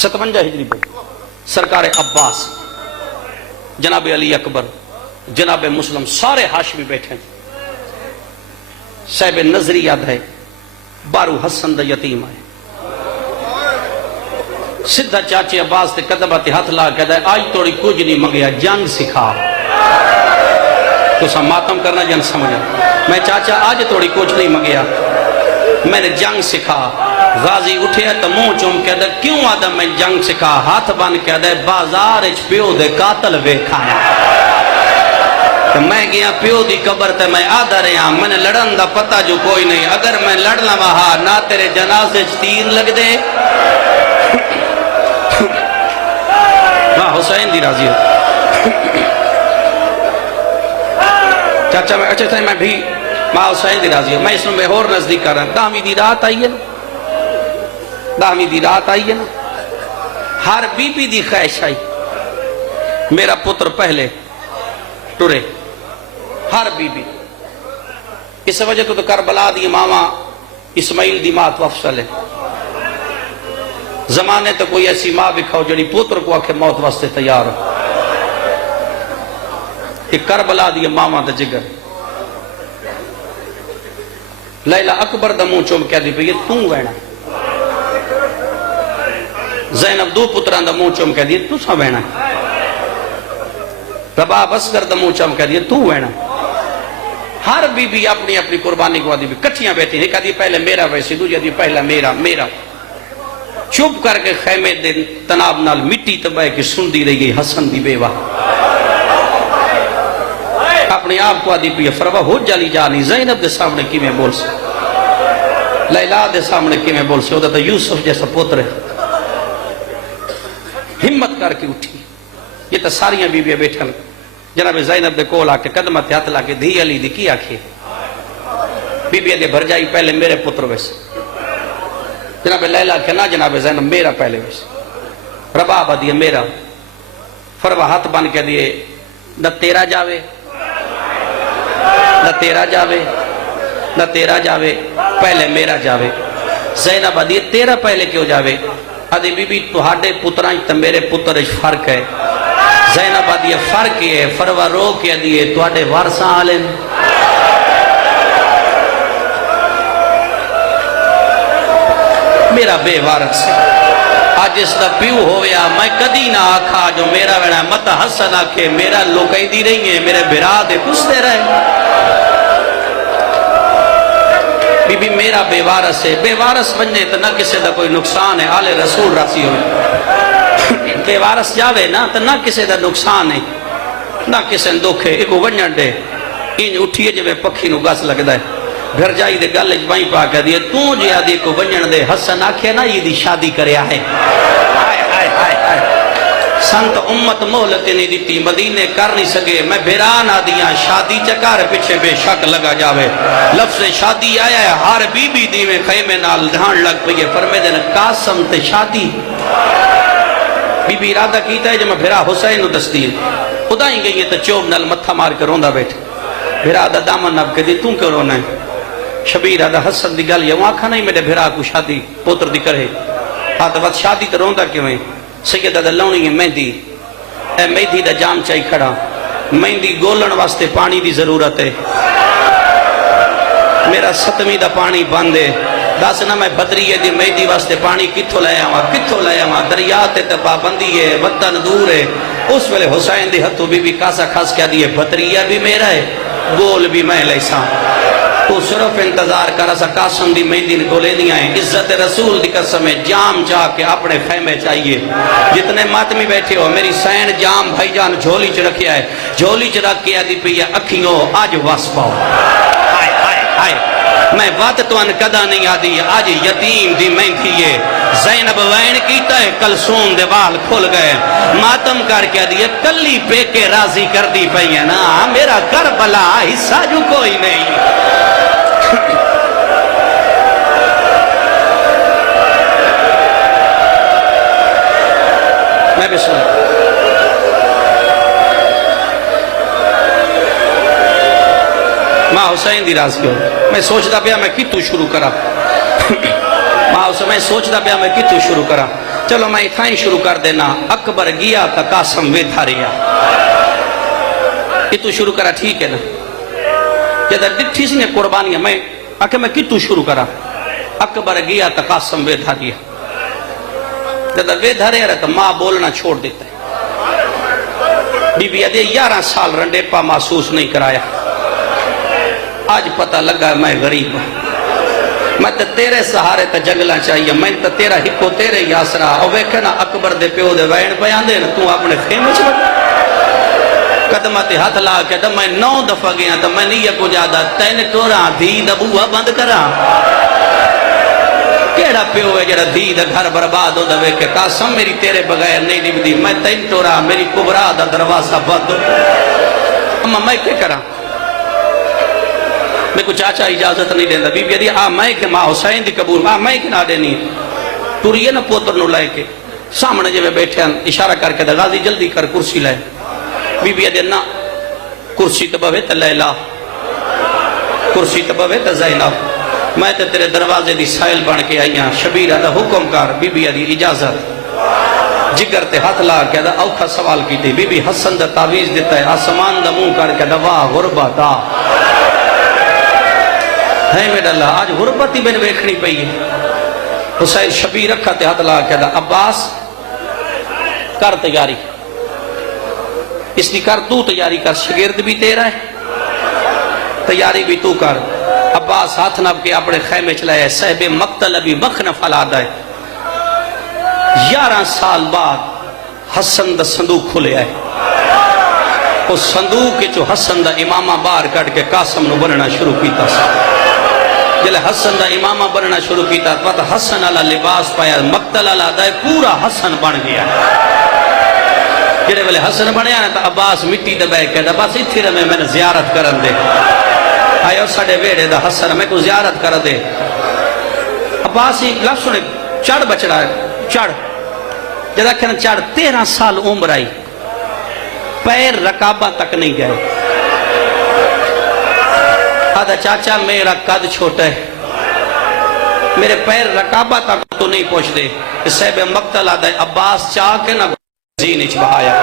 57 ہجری پہ سرکار عباس، جناب علی اکبر، جناب مسلم، سارے ہاشمی بیٹھے ہیں۔ صاحب نظری یاد ہے، بارو حسن دا یتیم ہے، سدھا چاچے عباس تے قدمہ تے ہاتھ لا کہتا ہے آج توڑی کچھ نہیں منگیا، جنگ سکھا۔ تو سا ماتم کرنا جن سمجھا، میں چاچا آج توڑی کچھ نہیں منگیا، میں نے جنگ سکھا۔ غازی اٹھے تو منہ چوم کہتا ہے کیوں آدم میں جنگ سکھا؟ ہاتھ بن کہتا ہے بازار اچ پیو دے قاتل ویکھایا۔ تو میں گیا پیو دی قبر تے میں آدھا رہا، میں نے لڑن دا پتہ جو کوئی نہیں، اگر میں لڑ لواں نہ تیرے جنازے چ تیر لگ دے۔ ہاں حسین دی راضی ہے چاچا، میں اچھا تھا میں بھی ماں حسین دی راضی ہے۔ میں اس میں اور نزدیک کر رہا ہوں، 10ویں دی رات آئی ہے نا، 10ویں دی رات آئی ہے نا، ہر بی بی دی خواہش آئی میرا پتر پہلے ٹرے، ہر بی بی۔ اس وجہ تو کربلا دی ماما اسماعیل دی ماں تو افضل ہے۔ زمانے تو کوئی ایسی ماں بھی کھاؤ جڑی پوتر کو آکھے موت واسطے تیار ہو، کہ کربلا دی ماما دا جگر۔ لیلہ اکبر دا منہ چوم کہہ دی پہ یہ توں وینا، زینب دو پتران دا منہ چوم کہہ دی تو سا وینا، رباب اصغر دا منہ چوم کہہ دی تو وینا۔ ہر بی بی اپنی اپنی قربانی کو دی بھی کٹھیاں بیٹھی ہیں، کہہ دی پہلے میرا ویسی، دوجہ دی پہلا میرا میرا۔ چپ کر کے خیمے دن تناب نال مٹی تباہ کی سندی رہی گئی حسن دی بیوہ، اپنے آپ کو آدھی پی فروا ہو جالی جانی، زینب دے سامنے کی میں بول سے، لیلہ دے سامنے کی میں بول سے، وہ تو یوسف جیسا پوتر ہے۔ ہمت کر کے اٹھی، یہ تو ساریاں بی بی بیٹھا، جناب زینب دے کول آ کے قدمہ تے ہاتھ لا کے دھی علی دی کی آکھے، بی بی دے بھر جائی پہلے میرے پتر ویسے، جناب لیلہ کہ نہ جناب زینب میرا پہلے ویسے، رباب دیئے میرا، فروا ہاتھ بن کے دیئے نہ تیرا جاوے نہ تیرا جاوے نہ تیرا جاوے، پہلے میرا جاوے۔ زینب دیئے تیرا پہلے کیوں جاوے؟ آدھی بی بی تہاڈے پترائیں تا میرے پتر اچ فرق ہے۔ زینب دیئے فرق ہے، فروا رو کے دیئے تہاڈے وارثاں آلیں، میرا بے وارث ہے۔ آج اس دا پیو ہویا میں کدی نہ آکھا جو میرا وینا مت حسن آکھے میرا لوکائی دی رہی ہیں، میرے بھرا دے کچھ دے رہے۔ بی بی میرا بے وارث ہے، بے وارث بننے تو نہ کسی دا کوئی نقصان ہے، آل رسول راسی ہوئے۔ بے وارث جاوے نا تو نہ کسی دا نقصان ہے، نہ کسی دکھ ہے، ایک ونجن دے ان اٹھیے جو پکھی نو گس لگدا ہے۔ گھر جائی دے گل اجبائیں پا کہہ دیئے توں جی آدھی کو ونجن دے حسن آکھے نا یہ دی شادی کریا ہے۔ سنت امت مہلت نہیں دیتی، مدینے کر نہیں سکے، میں بھیران آدیاں شادی چکار پچھے بے شک لگا جاوے۔ لفظ شادی آیا ہے، ہر بی بی دی میں خیمے نال دھان لگ پئیے، فرمے دن قاسم تے شادی۔ بی بی ارادہ کیتا ہے جو میں بھیرا حسین دستی ہے، خدائیں گئی ہے تو چوب نال متھا مار کے روندہ بیٹھے، بھیرا دا دامن نب کے دی توں کیوں رونا ہے؟ شبیر آدھا حسن دی گل یہ وہاں کھا نہیں میرے بھیرا کو شادی پوتر دی کرے، ہاتھ وقت شادی تو روندہ کیوں ہے؟ سید آدھا لونی ہے مہندی، اے مہندی دا جام چاہی کھڑا، مہندی گولن واسطے پانی دی ضرورت ہے، میرا 7ویں دا پانی باندے، دس نہ میں بدریے دی مہندی واسطے پانی کتھو لے آواں، دریا تے پابندی ہے، وطن دور ہے۔ اس ویلے حسین دی ہتھو بی بی کاسا کھاس کیا دیئے بدریہ بھی میرا ہے، گول بھی میں لیساں۔ تو صرف انتظار کرا سا قاسم دی مہندی نے گولے نہیں آئیں، عزت رسول دی قسم ہے جام جا کے اپنے خیمے چاہیے۔ جتنے ماتمی بیٹھے ہو میری سین جام بھائی جان جھولی چ رکھیا ہے، جھولی چ رکھ کے آدھی پہ اکھیوں آج واس پاؤ، ہائے ہائے ہائے میں بات تو ان کدا نہیں آدھی، آج یتیم دی مہندی ہے، زینب وین کیتا ہے کلثوم دے وال کھل گئے، ماتم کر کے آدھی کلی پہ کے راضی کر دی پئی ہے نا، میرا کربلا حصہ جو کوئی نہیں۔ میں بھی سن ماں حسین دی راز کیوں میں سوچتا پیا میں کتوں شروع کرا، ماں حسین میں سوچتا پیا میں کتوں شروع کرا۔ چلو میں اتھائیں شروع کر دینا. اکبر گیا تا قاسم ویدھا ریا. یہ تو شروع کرا ٹھیک ہے نا. جدہ ڈٹھی سی نے قربانیاں میں آکے میں کتو شروع کرا. اکبر گیا تا قاسم ویدھا ریا. جدہ ویدھا ریا رہا تا ماں بولنا چھوڑ دیتا ہے. بی بی ادھے 11 سال رنڈے پا محسوس نہیں کرایا. آج پتہ لگا میں غریب ہوں. میں تے تیرے سہارے تے جنگلہ چاہیے. میں تے تیرا ہکو تیرے یاسرا. اور ویکھے نا اکبر دے پیو دے وین بیان دے نا تو اپنے خیمے چھوڑ. قدمہ تے ہاتھ لا کے میں 9 دفعہ گیا تا میں نہیں کو جادا تین ٹورا دھی دا بوہ بند کرا. کیڑا پیو ہے جڑا دھی دا گھر برباد ہو دا ویکھے قاسم میری تیرے بغیر نہیں نبدی. میں تین ٹورا میری کبرا دا دروازہ بند. اما میں کیا کرا؟ میں کو چاچا اجازت نہیں دیندہ. بی بی دی میں کہ ماں حسین دی قبول میں کہ نہ دینی. توریے نا پوتر نو لائے کے سامنے جب بیٹھے اشارہ کر کے دا غازی جلدی کر کرسی لائے. بی بی دی نا کرسی تبوے تا لیلہ کرسی تبوے تا زینب. میں تے تیرے دروازے دی سائل بن کے آئیاں. شبیرہ دا حکم کار. بی بی دی اجازت. جگر تے ہاتھ لا کے دا اوکھا سوال کی تھی. بی بی حسن دا تعویز دیتا ہے آسمان دا منہ کر کے دا واہ غربتا ہے میرا اللہ. آج غربتی بن ویکھنی پئی ہے. حسین شبیر رکھا تے ہاتھ لا کے دا عباس کر تیاری. اس لیے کر تو تیاری کر. شگرد بھی تیرا ہے تیاری بھی تو کر. عباس ہاتھ نب کے اپنے خیمے چلائے. صحب مقتل ابھی مخنف علادہ ہے. 11 سال بعد حسن دا صندوق کھلے آئے. اس صندوق کے جو حسن دا امامہ بار کٹ کے قاسم نو بننا شروع کیتا سا. جلے حسن دا امامہ بننا شروع کیتا تو حسن علا لباس پایا. مقتل علا دائے پورا حسن بن گیا. جلے والے حسن بنے آنے تو عباس مٹی دبائے کہتا عباس اتھی رہے میں نے زیارت کرن دے. آئے ساڑے بیڑے دا حسن میں کو زیارت کر دے. عباس ہی لفظ سنے چڑھ بچڑا ہے. چڑھ جدا کہنا چڑھ 13 سال عمر آئی. پیر رکابہ تک نہیں گئے. آدھا چاچا میرا قد چھوٹا ہے میرے پیر رکابہ تک تو نہیں پہنچ دے. صحب مقتل آدھا عباس چاہ کے نہ زین اچ بہایا.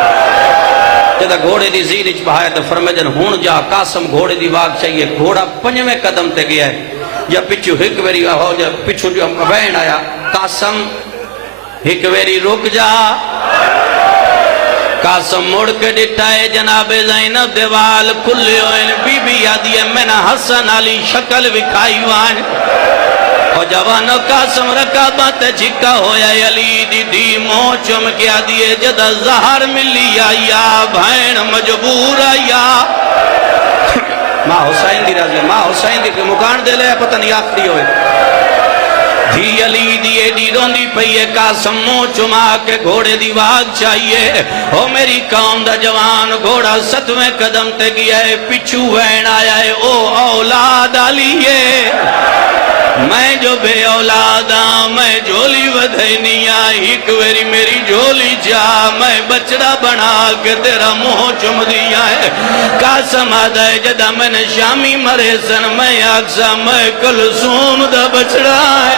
جدہ گھوڑے دی زین اچ بہایا تو فرمیدن ہون جا قاسم گھوڑے دی واگ چاہیے. گھوڑا 5ویں قدم تے گیا ہے. یا پچھو ہک ویری ہو جا پچھو جو بین آیا. قاسم ہک ویری رک جا. قاسم مڑ کے ڈٹائے جناب زینب دیوال کھلے ہوئے. بی بی یادی ہے میں نے حسن علی شکل وکھائی وان. اور جوانو قاسم رکابت جھکا ہویا. علی دی دی مو چم کے آدیے جدہ زہر ملی آیا بھین مجبور آیا. ماں حسین دی رضی ماں حسین دی مکان دے لے پتہ نہیں آخری ہوئے. دھی علی دی ایڈی روندی پئیے. قاسم مو چما کے گھوڑے دی واگ چاہیے. او میری قوم دا جوان گھوڑا 7ویں قدم تے گیا ہے. پچھو وین آیا ہے او اولاد علیے. میں جو بے اولاداں میں جھولی ودھینیاں. ایک ویری میری جھولی جا میں بچڑا بنا کے تیرا منہ چم دیا ہے. قاسم آدھا ہے جدہ میں نے شامی مرے سن میں آکسا میں کلثوم دا بچڑا ہے.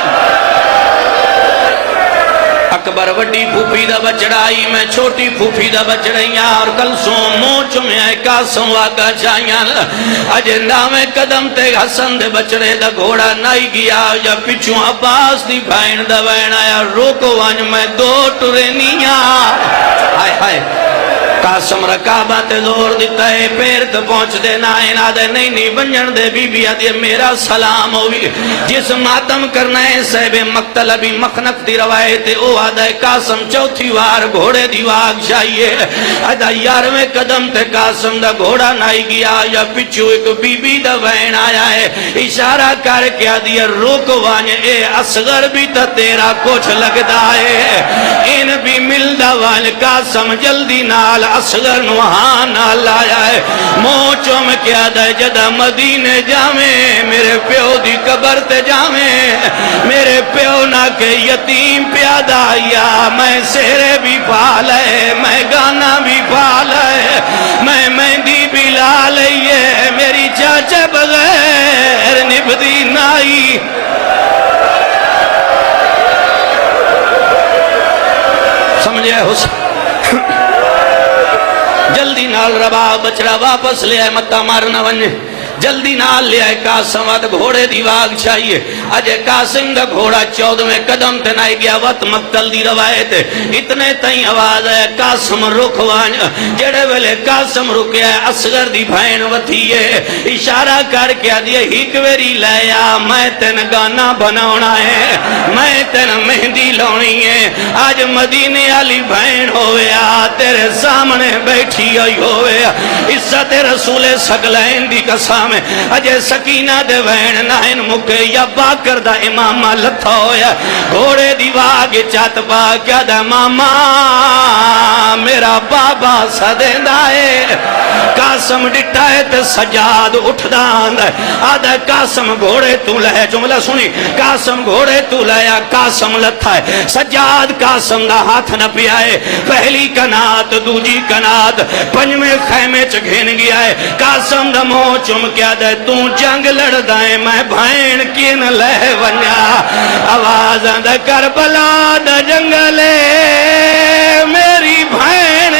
اکبر وڈی پھوپھی دا بچڑائی میں چھوٹی پھوپھی دا بچڑائیاں. اور کلثوم منہ چمیا ہے قاسم واقع چاہیاں. اجندہ میں قدم تے حسن دے بچڑے دا گھوڑا نائی گیا. یا پچھو عباس دی بھائن دا بین آیا. روکو وانج میں 2 ٹرینیاں. ہائے ہائے قاسم رکابہ تے زور دیتا ہے. پیر تو پہنچ دے نائنہ دے نہیں بنجن دے. بی بی آدھے میرا سلام ہوئی. جس ماتم کرنا ہے صحب مقتل ابھی مخنق دی روایت. او آدھا ہے قاسم چوتھی وار گھوڑے دی واگ چاہیے. آدھا 11ویں قدم تے قاسم دا گھوڑا نائی گیا. یا پچھو ایک بی بی دا بین آیا ہے. اشارہ کر کے آدھی روک وانج اے اصغر بھی تا تیرا کچھ لگتا ہے. ان بھی ملدہ وانج قاسم جلدی نال اصغر نوحان لایا ہے. مو چوم کیا دے جدہ مدینے جامیں. میرے پیو دی قبر تے جامیں. میرے پیو نہ کہ یتیم پیادہ یا. میں سہرے بھی پالے میں گانا بھی پالے میں مہندی بھی لالئیے. میری چاچے بغیر نبدی نائی. سمجھے حسین جلدی نال ربا بچڑا واپس لے آئے متا مارنا ونجے جلدی نال لے آئے قاسم وقت گھوڑے دی واگ چاہیے اجے قاسم دا گھوڑا 14ویں قدم تے نائی گیا وقت مقتل دی روایت اتنے تائیں آواز ہے قاسم رکھوان جڑے ویلے قاسم رکیا ہے اصغر دی بھائن وطیے اشارہ کر کے دیئے ہیک ویری لیا میں تین گانا بناونا ہے میں تین مہندی لونی ہے آج مدینے علی بھائن ہویا تیرے سامنے بیٹھی ہوئی ہویا عزت رسول سگلین دی قسم اجے سکینہ دے وین نائن مکے یا باکر دا امامہ لتھا ہویا گھوڑے دی واگ چات پا کیا دا ماما میرا بابا سدیندا ہے قاسم ڈٹا ہے تے سجاد اٹھ داند ہے آدھا قاسم گھوڑے تو لے جملہ سنی قاسم گھوڑے تو لیا قاسم لتھا ہے سجاد قاسم دا ہاتھ نہ پیائے پہلی کنات دوجی کنات پنجویں خیمے چگھین گیا ہے قاسم دا مو چم کیا دے تو جنگ لڑ دائیں میں بھائن کین لے ونیا آواز دا کربلا دا جنگلے میری بھائن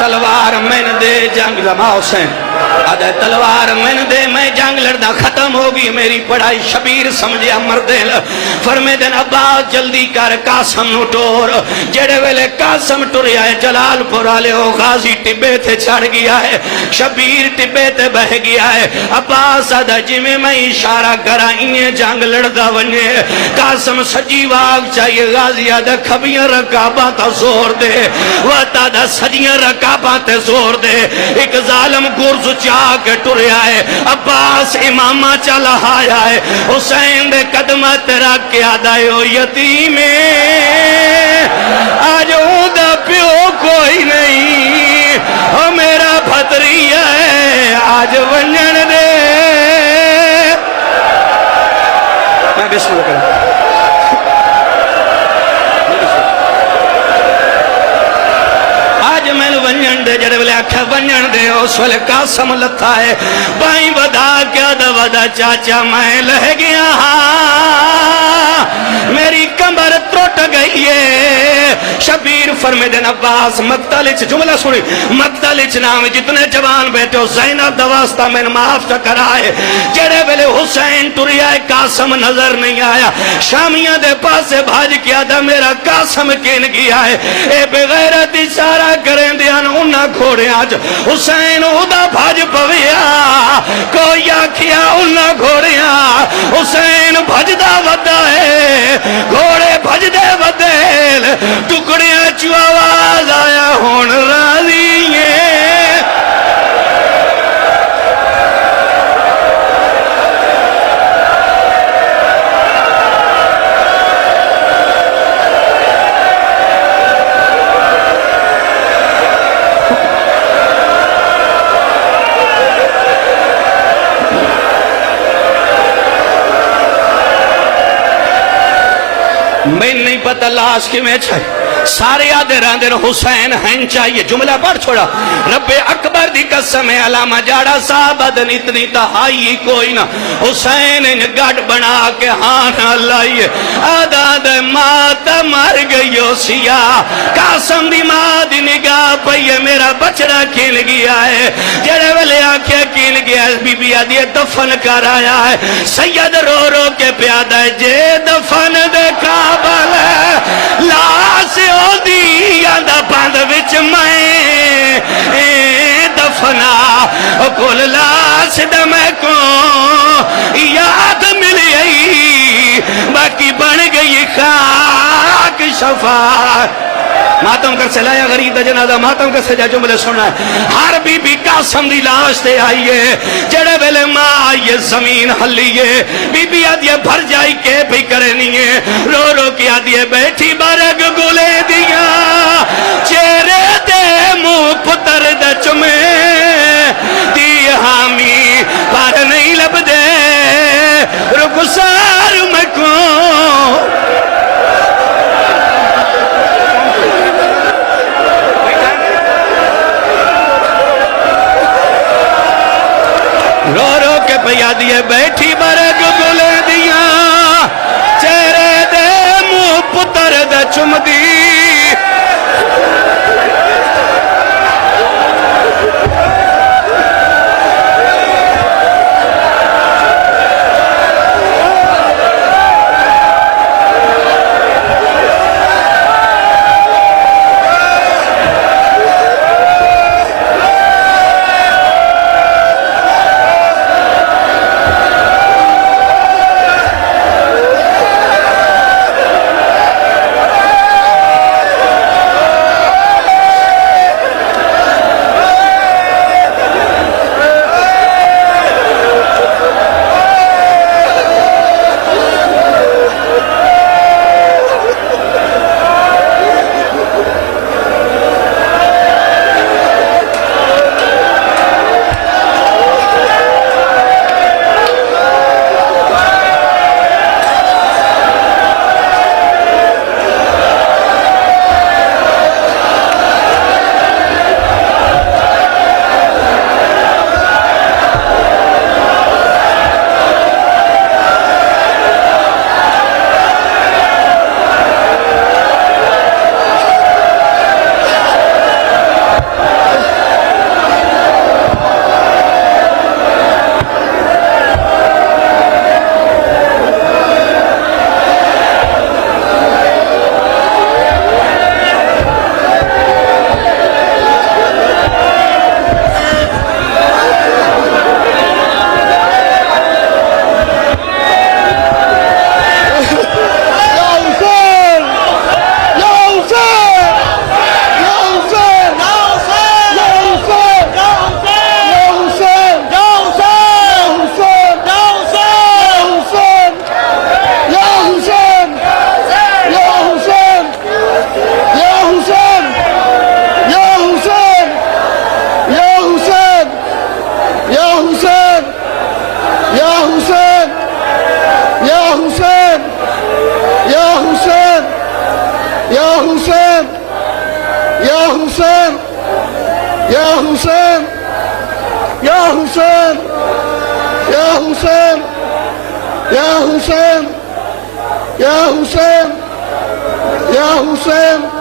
تلوار میں دے جنگ لما حسین آدھے تلوار میں دے میں جنگ لڑنا ختم ہوگی میری پڑھائی شبیر سمجھیا مردے فرمے دن عباس جلدی کر قاسم نو ٹور جڑے ویلے قاسم ٹوریا ہے جلال پورا لے ہو غازی ٹبے تھے چھڑ گیا ہے شبیر ٹبے تے بہ گیا ہے عباس آدھا جی میں اشارہ کرا انہیں جنگ لڑدا ونجے قاسم سجی واگ چاہیے غازی آدھا کھبیاں رکاباں تا زور دے وقت آدھا سجیاں رکاباں تے زور دے ایک ظالم گرز چاہ کے ٹریا ہے عباس امامہ چلا آیا ہے حسین دے قدمت رکھ کے آدھائے ہو یتیمیں آج اودہ پیو کوئی نہیں او میرا بھتری ہے آج ونجن دے میں بسم اللہ کروں میں ونجن دے جڑے بلے آکھا ونجن دے اس والے قاسم لتھا ہے بائیں ودا کیا دا ودا چاچا میں لہ گیا میری کمر ترٹ گئی ہے شبیر فرمے دن عباس مقتلچ جملہ سنی مقتلچ نام جتنے جوان بیٹھے ہو زینب دواستا میں معاف کرائے جڑے بلے حسین ٹری آئے قاسم نظر نہیں آیا شامیہ دے پاسے بھاج کیا دا میرا قاسم کین گیا ہے اے بغیرت اشارہ کریں دیان انہا گھوڑے آج حسین ادا بھاج پویا کوئی آکھیا انہا گھوڑے حسین بھجدہ ودا ہے گھوڑے بھجدے ودیل ٹکڑیاں چو آواز آیا ہون راضی ہے میں نہیں پتہ لاش کی میں چھائی سارے آدھے راندر حسین ہیں چاہیے جملہ پڑھ چھوڑا رب اکبر دی قسم علامہ جاڑا صحابت اتنی تہائی کوئی نہ حسین گڑ بنا کے ہاں لائیے آدھا دے ماتا مر گئی ہو سیاہ قاسم دی ماں دی نگاہ پہیے میرا بچڑا کھیل گیا ہے جڑے والے آنکھیں کھیل گیا ہے بی بی آدھی دفن کر آیا ہے سید رو رو کے پیادہ ہے جے دفن دے کابل ہے لاس او دی آدھا باندھ وچ میں دفنا کل لاس دمیں کو یاد ملی آئی باقی بن گئی خاک شفاعت ماتم کر سے لایا غریب دا جنازہ ماتم کر سے جا جملے سنا ہے ہر بی بی قاسم دی لاش تے آئیے جڑے بلے ماں آئیے زمین حلیے بی بی آدھیے بھر جائی کے بھی کرے نہیں رو رو کی آدھیے بیٹھی برگ گلے دیا چہرے دے مو پتر دے چمے دی حامی پر نہیں لب دے رکسار میں کون رو رو کے پیا دیے بیٹھی برگ گلے دیا چہرے دے چمدی Ya Hussein,